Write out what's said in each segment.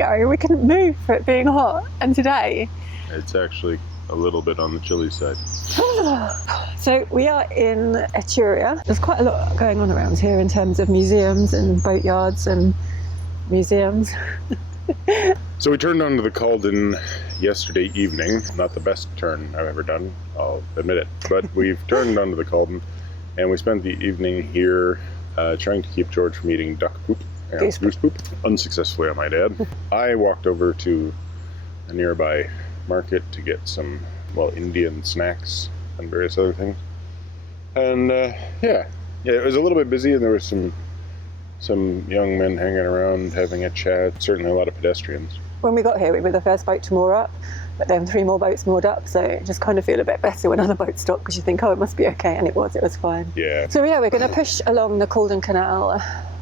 ago we couldn't move for it being hot, and today it's actually a little bit on the chilly side. So we are in Etruruia. There's quite a lot going on around here in terms of museums and boatyards and museums. So we turned onto the Caldon yesterday evening. Not the best turn I've ever done, I'll admit it. But we've turned onto the Caldon, and we spent the evening here trying to keep George from eating duck poop and goose poop. Unsuccessfully, I might add. I walked over to a nearby market to get some, Indian snacks and various other things. And yeah, it was a little bit busy, and there was some young men hanging around having a chat. Certainly a lot of pedestrians. When we got here, we were the first boat to moor up, but then 3 more boats moored up, so you just kind of feel a bit better when other boats stop, because you think, oh, it must be okay, and it was fine. Yeah. So yeah, we're going to push along the Caldon Canal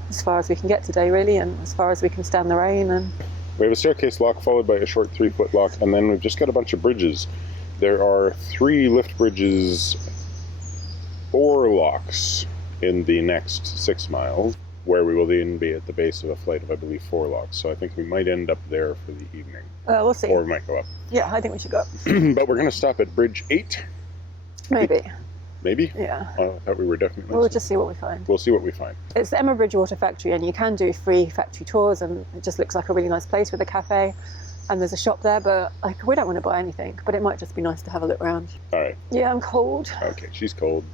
as far as we can get today, really, and as far as we can stand the rain. And we have a staircase lock followed by a short 3-foot lock, and then we've just got a bunch of bridges. There are 3 lift bridges, 4 locks in the next 6 miles, where we will then be at the base of a flight of, I believe, 4 locks. So I think we might end up there for the evening. We'll see. Or we might go up. Yeah, I think we should go up. But we're going to stop at Bridge 8. Maybe. Maybe? Yeah. I thought we were definitely... We'll just see what we find. We'll see what we find. It's the Emma Bridgewater factory, and you can do free factory tours, and it just looks like a really nice place with a cafe. And there's a shop there, but we don't want to buy anything, but it might just be nice to have a look around. All right. Yeah, I'm cold. Okay, she's cold.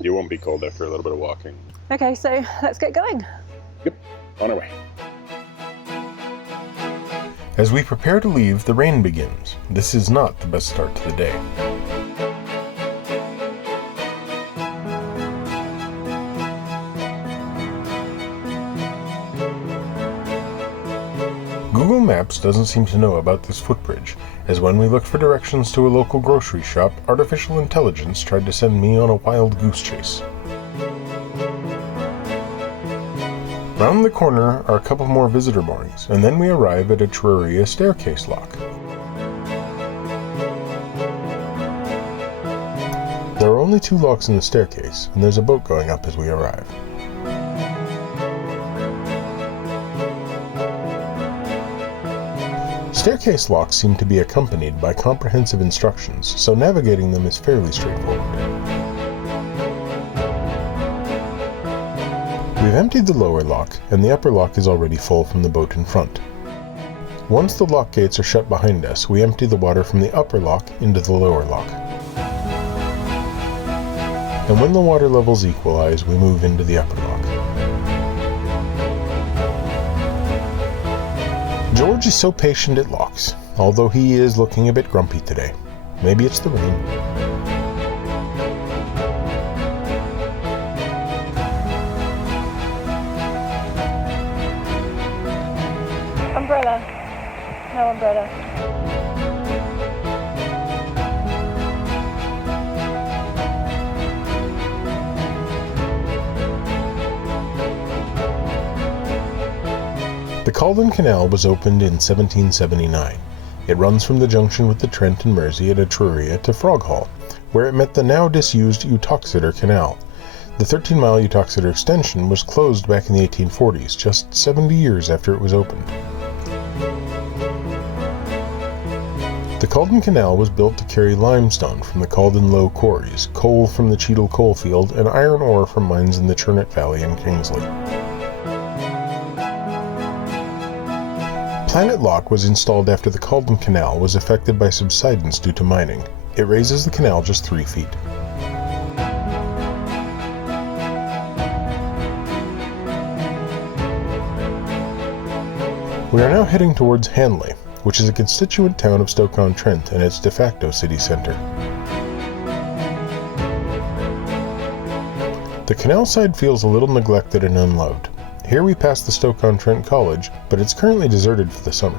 You won't be cold after a little bit of walking. Okay, so let's get going. Yep, on our way. As we prepare to leave, the rain begins. This is not the best start to the day. Google Maps doesn't seem to know about this footbridge, as when we looked for directions to a local grocery shop, artificial intelligence tried to send me on a wild goose chase. Round the corner are a couple more visitor moorings, and then we arrive at Etruruia staircase lock. There are only 2 locks in the staircase, and there's a boat going up as we arrive. Staircase locks seem to be accompanied by comprehensive instructions, so navigating them is fairly straightforward. We've emptied the lower lock, and the upper lock is already full from the boat in front. Once the lock gates are shut behind us, we empty the water from the upper lock into the lower lock. And when the water levels equalize, we move into the upper lock. George is so patient it locks, although he is looking a bit grumpy today. Maybe it's the rain. Umbrella. No umbrella. The Caldon Canal was opened in 1779. It runs from the junction with the Trent and Mersey at Etruruia to Frog Hall, where it met the now disused Uttoxeter Canal. The 13-mile Uttoxeter extension was closed back in the 1840s, just 70 years after it was opened. The Caldon Canal was built to carry limestone from the Caldon Low quarries, coal from the Cheadle coalfield, and iron ore from mines in the Churnet Valley and Kingsley. Planet Lock was installed after the Caldon Canal was affected by subsidence due to mining. It raises the canal just 3 feet. We are now heading towards Hanley, which is a constituent town of Stoke-on-Trent and its de facto city centre. The canal side feels a little neglected and unloved. Here we pass the Stoke-on-Trent College, but it's currently deserted for the summer.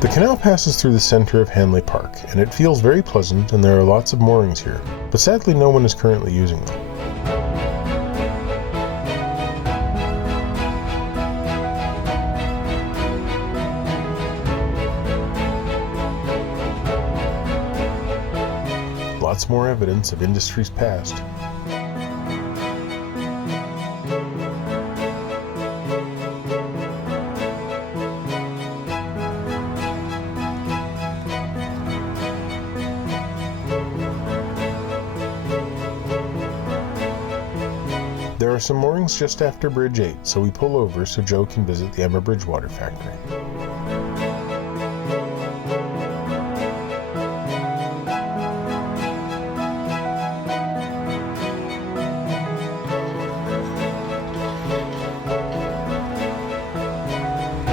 The canal passes through the center of Hanley Park, and it feels very pleasant, and there are lots of moorings here, but sadly no one is currently using them. Lots more evidence of industry's past. There are some moorings just after Bridge 8, so we pull over so Joe can visit the Emma Bridgewater factory.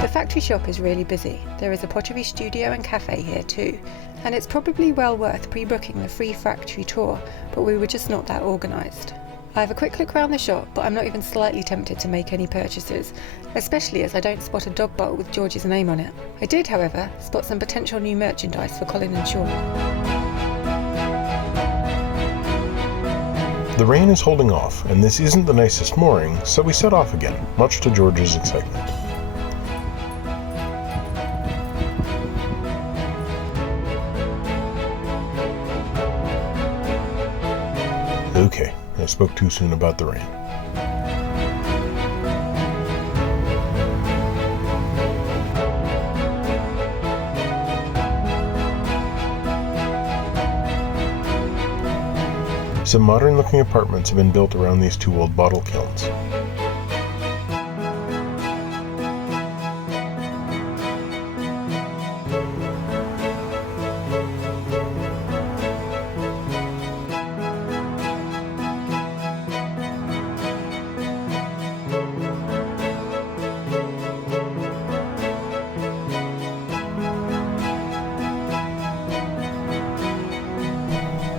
The factory shop is really busy. There is a pottery studio and cafe here too, and it's probably well worth pre-booking the free factory tour, but we were just not that organised. I have a quick look around the shop, but I'm not even slightly tempted to make any purchases, especially as I don't spot a dog bowl with George's name on it. I did, however, spot some potential new merchandise for Colin and Sean. The rain is holding off, and this isn't the nicest mooring, so we set off again, much to George's excitement. Okay, I spoke too soon about the rain. Some modern-looking apartments have been built around these two old bottle kilns.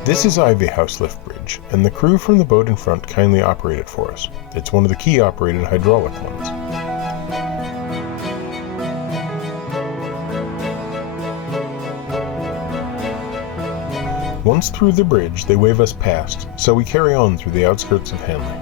This is Ivy House Lift Bridge, and the crew from the boat in front kindly operate it for us. It's one of the key-operated hydraulic ones. Once through the bridge, they wave us past, so we carry on through the outskirts of Hanley.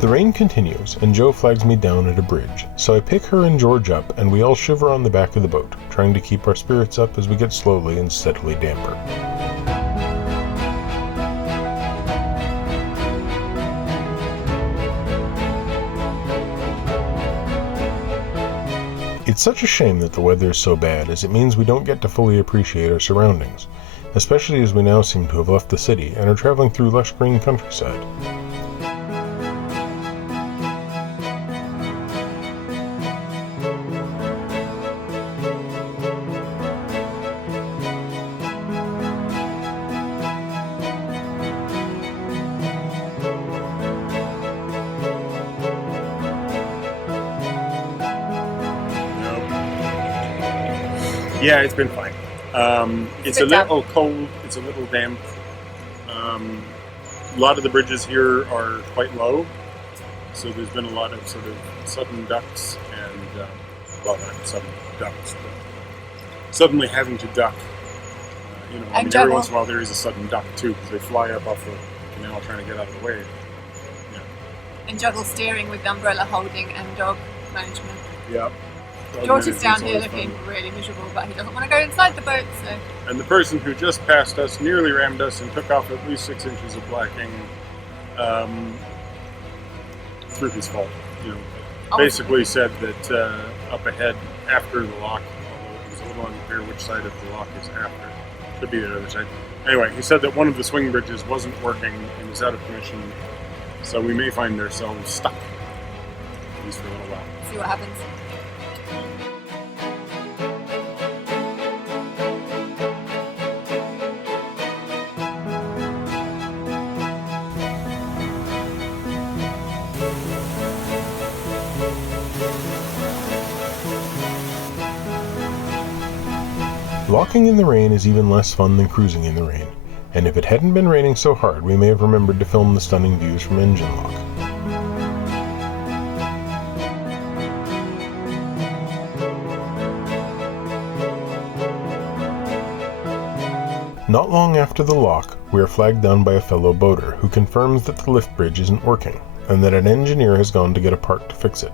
The rain continues, and Joe flags me down at a bridge, so I pick her and George up, and we all shiver on the back of the boat, trying to keep our spirits up as we get slowly and steadily damper. It's such a shame that the weather is so bad, as it means we don't get to fully appreciate our surroundings, especially as we now seem to have left the city and are traveling through lush green countryside. Yeah, it's been fine. It's a little cold, it's a little damp. A lot of the bridges here are quite low, so there's been a lot of sort of sudden ducks and, well, not sudden ducks, but suddenly having to duck. Every once in a while there is a sudden duck too, because they fly up off the canal trying to get out of the way. Yeah. And juggle steering with umbrella holding and dog management. Yeah. George is down here looking really miserable, but he doesn't want to go inside the boat, so... And the person who just passed us nearly rammed us and took off at least 6 inches of blacking through his fault. Basically said that up ahead, after the lock, although it was a little unclear which side of the lock is after, could be the other side. Anyway, he said that one of the swing bridges wasn't working and was out of commission, so we may find ourselves stuck, at least for a little while. See what happens. Locking in the rain is even less fun than cruising in the rain, and if it hadn't been raining so hard, we may have remembered to film the stunning views from engine lock. Not long after the lock, we are flagged down by a fellow boater who confirms that the lift bridge isn't working, and that an engineer has gone to get a part to fix it.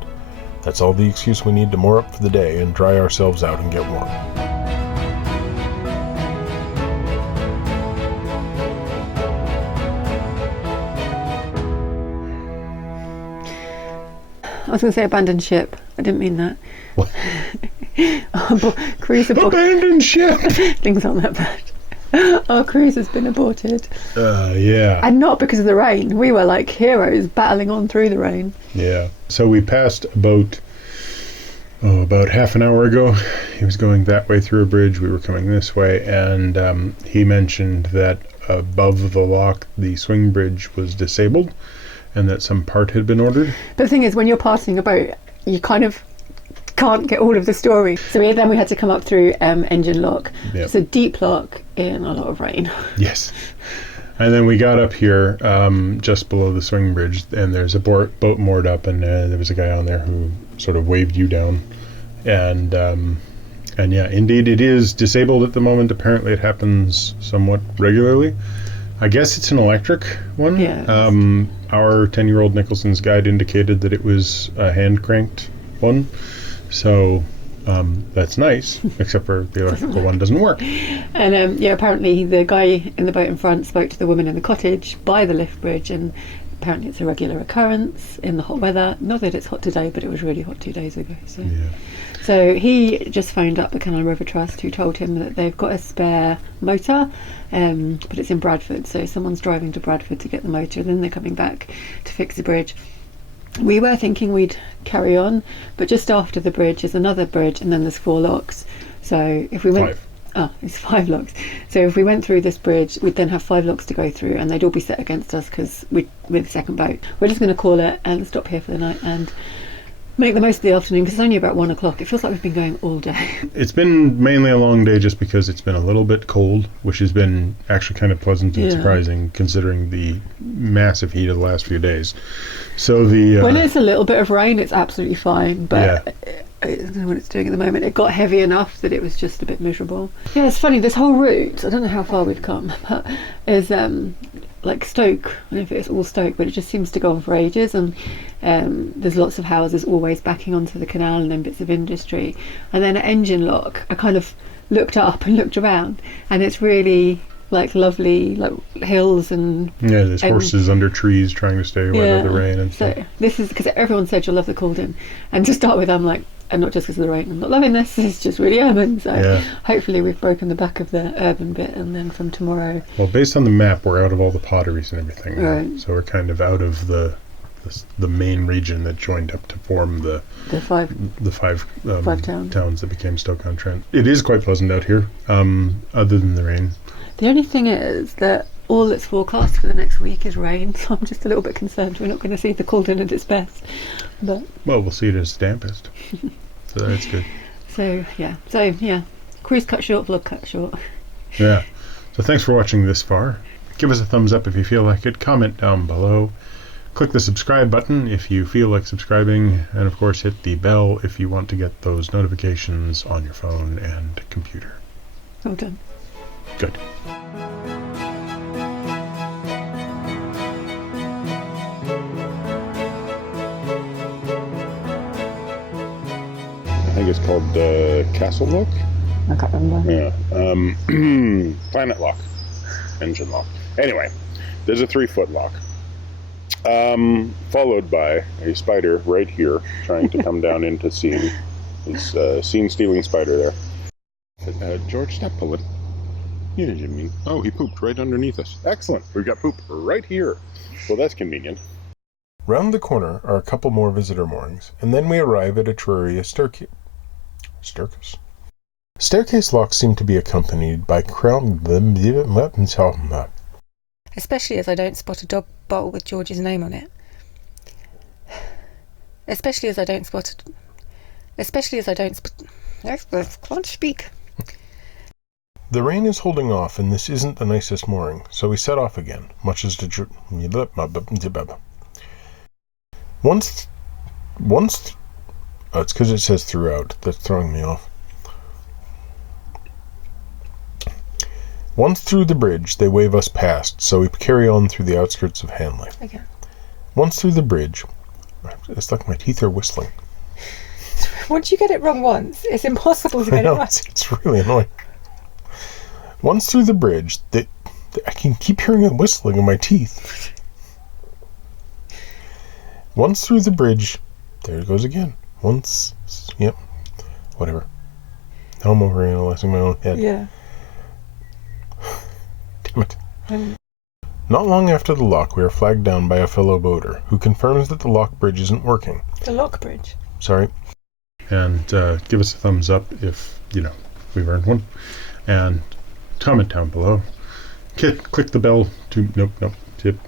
That's all the excuse we need to moor up for the day and dry ourselves out and get warm. I was going to say abandoned ship. I didn't mean that. What? Cruise aborted. Abandoned ship! Things aren't that bad. Our cruise has been aborted. Yeah. And not because of the rain. We were like heroes battling on through the rain. Yeah. So we passed a boat about half an hour ago. He was going that way through a bridge. We were coming this way. And he mentioned that above the lock, the swing bridge was disabled and that some part had been ordered. But the thing is, when you're passing a boat, you kind of can't get all of the story. So we had to come up through engine lock. Yep. It's a deep lock in a lot of rain. Yes. And then we got up here just below the swing bridge, and there's a boat moored up, and there was a guy on there who sort of waved you down. And yeah, indeed it is disabled at the moment. Apparently it happens somewhat regularly. I guess it's an electric one. Yeah. Our 10-year-old Nicholson's guide indicated that it was a hand-cranked one. So that's nice, except for the electrical one doesn't work. And apparently the guy in the boat in front spoke to the woman in the cottage by the lift bridge, and apparently it's a regular occurrence in the hot weather. Not that it's hot today, but it was really hot 2 days ago. So he just phoned up the Canal River Trust, who told him that they've got a spare motor, but it's in Bradford, so someone's driving to Bradford to get the motor, and then they're coming back to fix the bridge. We were thinking we'd carry on, but just after the bridge is another bridge, and then there's 4 locks. So if we went... 5. It's 5 locks. So if we went through this bridge, we'd then have 5 locks to go through, and they'd all be set against us because we're the second boat. We're just going to call it and stop here for the night and make the most of the afternoon, because it's only about 1 o'clock. It feels like we've been going all day. It's been mainly a long day just because it's been a little bit cold, which has been actually kind of pleasant and surprising considering the massive heat of the last few days. So when it's a little bit of rain, it's absolutely fine, but I don't know what it's doing at the moment. It got heavy enough that it was just a bit miserable. Yeah, it's funny, this whole route, I don't know how far we've come, but is like Stoke. I don't know if it's all Stoke, but it just seems to go on for ages, and there's lots of houses always backing onto the canal, and then bits of industry. And then at Engine Lock, I kind of looked up and looked around, and it's really like lovely, like hills and there's horses under trees trying to stay away from the rain and stuff. So this is because everyone said you'll love the Caldon, and to start with, I'm like, and not just because of the rain, I'm not loving this. It's just really urban. So hopefully we've broken the back of the urban bit, and then from tomorrow. Well, based on the map, we're out of all the potteries and everything. Right. So we're kind of out of the main region that joined up to form the five towns that became Stoke-on-Trent. It is quite pleasant out here, other than the rain. The only thing is that all that's forecast for the next week is rain, so I'm just a little bit concerned we're not going to see the Caldon at its best. But well, we'll see it at its dampest. So that's good. So yeah, cruise cut short, vlog cut short. Yeah. So thanks for watching this far. Give us a thumbs up if you feel like it. Comment down below. Click the subscribe button if you feel like subscribing, and of course hit the bell if you want to get those notifications on your phone and computer. Well done. Good. I think it's called Castle Lock. I can't remember. Yeah. Planet Lock. Engine lock. Anyway, there's a 3-foot lock. Followed by a spider right here trying to come down into scene. This scene-stealing spider there. George, stop pulling. You didn't mean. Oh, he pooped right underneath us. Excellent. We've got poop right here. Well, that's convenient. Round the corner are a couple more visitor moorings, and then we arrive at Etruruia staircase. Staircase locks seem to be accompanied by Especially as I don't spot a dog bottle with George's name on it. Especially as I don't spot... Can't speak. The rain is holding off, and this isn't the nicest mooring, so we set off again, much as to... Once... Oh, it's because it says throughout. That's throwing me off. Once through the bridge, they wave us past, so we carry on through the outskirts of Hanley. Okay. Once through the bridge... It's like my teeth are whistling. Once you get it wrong once, it's impossible to get it right. It's really annoying. Once through the bridge, I can keep hearing the whistling in my teeth. Once through the bridge, there it goes again. Once, yep, whatever. Now I'm overanalyzing my own head. Yeah. Damn it. Not long after the lock, we are flagged down by a fellow boater, who confirms that the lock bridge isn't working. The lock bridge? Sorry. And give us a thumbs up if, we've earned one. And comment down below. Click the bell to... Nope. Tip.